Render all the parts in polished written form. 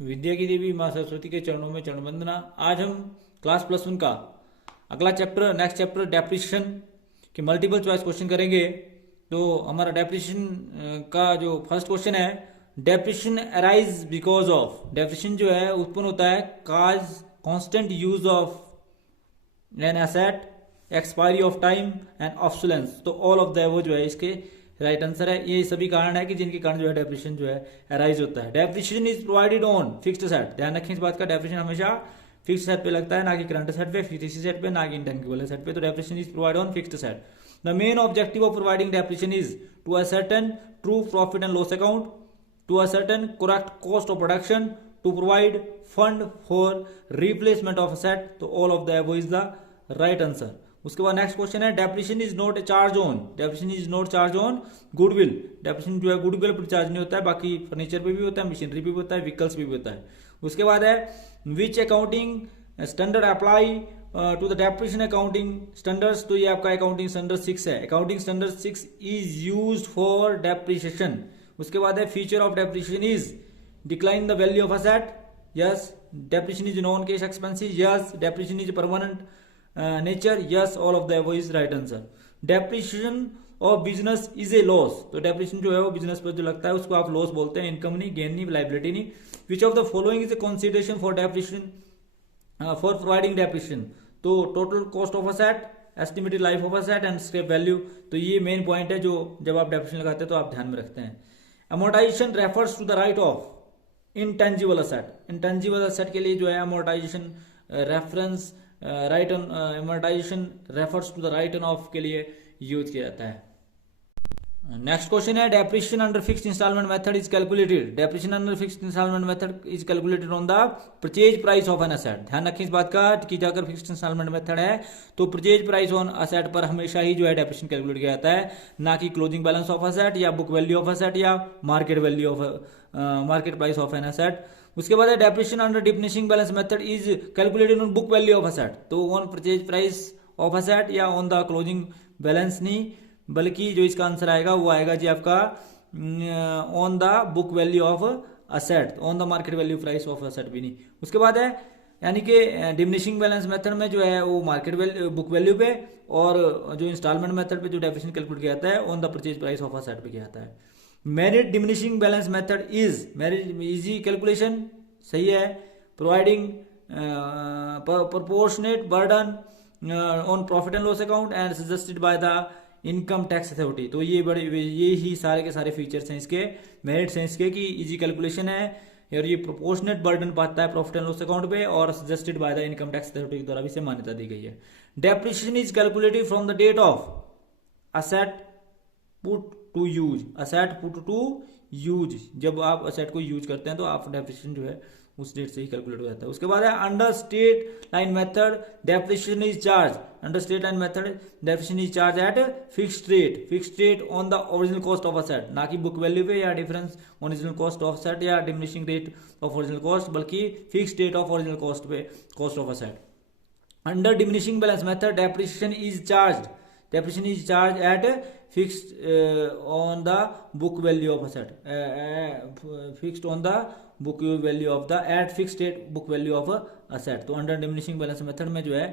विद्या की देवी माँ सरस्वती के चरणों में चरण वंदना। आज हम क्लास +1 का अगला चैप्टर, नेक्स्ट चैप्टर डेप्रिसिएशन के मल्टीपल चॉइस क्वेश्चन करेंगे। तो हमारा डेप्रिसिएशन का जो फर्स्ट क्वेश्चन है, depreciation arise because of, depreciation जो है उत्पन्न होता है cause constant use of an asset, expiry of time and obsolescence. तो ऑल ऑफ द वो जो है इसके राइट आंसर है। ये सभी कारण है कि जिनके कारण जो है डेप्रिसिएशन जो है अराइज होता है। Depreciation is provided on fixed asset, ध्यान रखें इस बात का, डेप्रिसिएशन हमेशा फिक्स्ड एसेट पे लगता है, ना कि करंट एसेट पे, फिक्स्ड एसेट पे, ना कि इंटेंजिबल एसेट पे। तो depreciation is provided on fixed asset. The main objective of providing depreciation is to ascertain true profit and loss account, to ascertain correct cost of production, to provide fund for replacement of asset. तो all of the above is the right answer. उसके बाद next question है, depreciation is not charge on, depreciation is not charge on goodwill. Depreciation जो है goodwill पर charge नहीं होता है, बाकी फर्नीचर पे भी होता है, मशीनरी पे भी होता है, व्हीकल्स पे भी होता है। उसके बाद है, which accounting standard apply to the depreciation accounting standards. तो ये आपका अकाउंटिंग स्टैंडर्ड 6 है। Accounting standard 6 is used for depreciation. उसके बाद है, feature of depreciation is decline the value of asset, yes. Depreciation is non cash expenses, yes. Depreciation is permanent nature, yes. All of the above is right answer. Depreciation of business is a loss. तो depreciation जो है वो business पर जो लगता है उसको आप लॉस बोलते हैं, इनकम नहीं, गेन नहीं, लाइबिलिटी नहीं। Which of the following is a consideration for depreciation for providing depreciation. तो total cost of asset, estimated life of asset and scrap value. तो ये मेन पॉइंट है जो जब आप डेप्रिसिएशन लगाते हैं तो आप ध्यान में रखते हैं। Amortisation refers to the write off intangible asset. Intangible asset के लिए जो है amortisation reference write on, amortisation refers to the write on off के लिए यूज किया जाता है। नेक्स्ट क्वेश्चन है, depreciation under fixed instalment method is calculated. Depreciation under fixed instalment method is calculated on the purchase price of an asset. ध्यान रखें इस बात का कि अगर फिक्स्ड इंस्टॉलमेंट मेथड है तो परचेज प्राइस ऑन एसेट पर हमेशा ही जो है डेप्रिसिएशन कैलकुलेट किया जाता है, ना कि क्लोजिंग बैलेंस ऑफ एसेट या बुक वैल्यू ऑफ एसेट या market value of market price of an asset. उसके बाद है, depreciation under diminishing balance method is calculated on book value of asset. तो on purchase price of asset या on the closing balance नहीं, बल्कि जो इसका आंसर आएगा वो आएगा जी आपका on the book value of asset, on the market value price of asset भी नहीं। उसके बाद है, यानी कि डिमिनिशिंग बैलेंस मेथड में जो है वो मार्केट वैल्यू बुक वैल्यू पे, और जो इंस्टॉलमेंट मेथड पे जो डेप्रिसिएशन कैलकुलेट किया जाता है on the purchase price of asset पे किया जाता है। Merit diminishing balance method is merit easy calculation, सही है, providing proportionate burden on profit and loss account and suggested by the income tax authority. तो ये ही सारे के सारे फीचर्स हैं इसके, मेरिट्स हैं इसके, कि इजी कैलकुलेशन है और ये प्रोपोर्शनेट बर्डन पाता है प्रॉफिट एंड लॉस अकाउंट पे, और suggested by the income tax authority के द्वारा भी इसे मान्यता दी गई है। Depreciation is calculated from the date of asset put to use, asset put to use. जब आप असेट को यूज करते हैं तो आप डेप्रिसिएशन जो है उस डेट से ही कैलकुलेट हो जाता है। उसके बाद है, under straight line method depreciation is charge, under straight line method depreciation is charge at fixed rate, fixed rate on the original cost of asset, ना कि बुक वैल्यू पे या difference original cost of asset या diminishing rate of original cost, बल्कि fixed rate of original cost पे cost of asset. Under diminishing balance method depreciation is charge, depreciation is charge at fixed on the book value of asset, fixed on the book value of the at fixed rate book value of asset। तो under diminishing balance method में जो है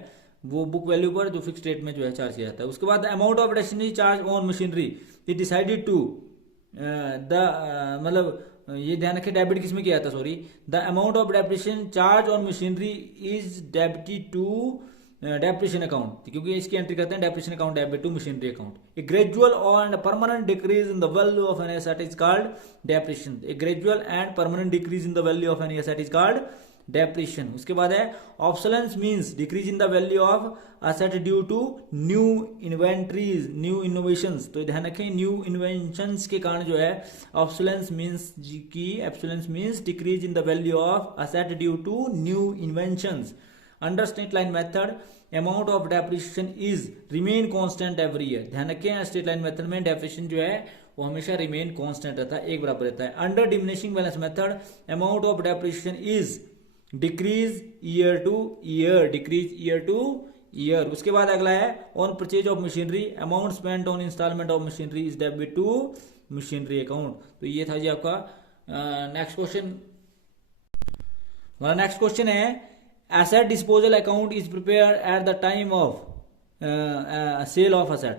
वो book value पर जो fixed rate में जो है चार्ज किया जाता है। उसके बाद amount of depreciation charge on machinery is decided to the, मतलब ये ध्यान रखें डेबिट किस में किया जाता है, sorry, the amount of depreciation charge on machinery is debited to depreciation account, क्योंकि इसकी एंट्री करते हैं depreciation account debit to machinery account. A gradual and permanent decrease in the value of an asset is called depreciation. A gradual and permanent decrease in the value of an asset is called depreciation. उसके बाद है, obsolescence means decrease in the value of asset due to new inventories, new innovations. तो ध्यान रखें, new inventions के कारण जो है ऑब्सोलेंस मींस की, obsolescence means decrease in the value of asset due to new inventions. Under straight line method amount of depreciation is remain constant every year. ध्यान रखें, स्ट्रेट लाइन मेथड में depreciation जो है वो हमेशा रिमेन कांस्टेंट रहता है, एक बराबर रहता है। Under diminishing balance method amount of depreciation is decrease year to year, decrease year to year. उसके बाद अगला है, on purchase of machinery amount spent on installment of machinery is debit to machinery account. तो ये था जी आपका next question. हमारा नेक्स्ट क्वेश्चन है asset disposal account is prepare at the time of sale of asset.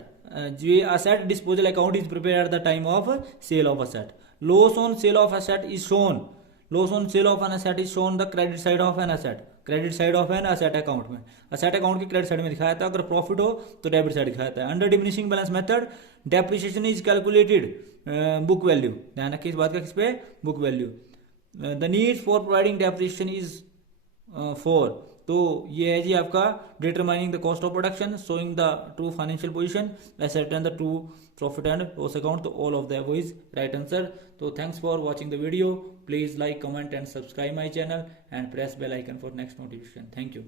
जो asset disposal account is prepare at the time of sale of asset. Loss on sale of asset is shown, loss on sale of an asset is shown the credit side of an asset, credit side of an asset account में, asset account के credit side में दिखाया था। अगर profit हो तो debit side दिखाया था। Under diminishing balance method depreciation is calculated book value, ध्यान रखिए इस बात का, किस पे, book value. The need for providing depreciation is 4, तो ये है जी आपका determining the cost of production, showing the true financial position, asset and the true profit and loss account, तो all of the above is right answer. तो thanks for watching the video, please like, comment and subscribe my channel and press bell icon for next notification. Thank you.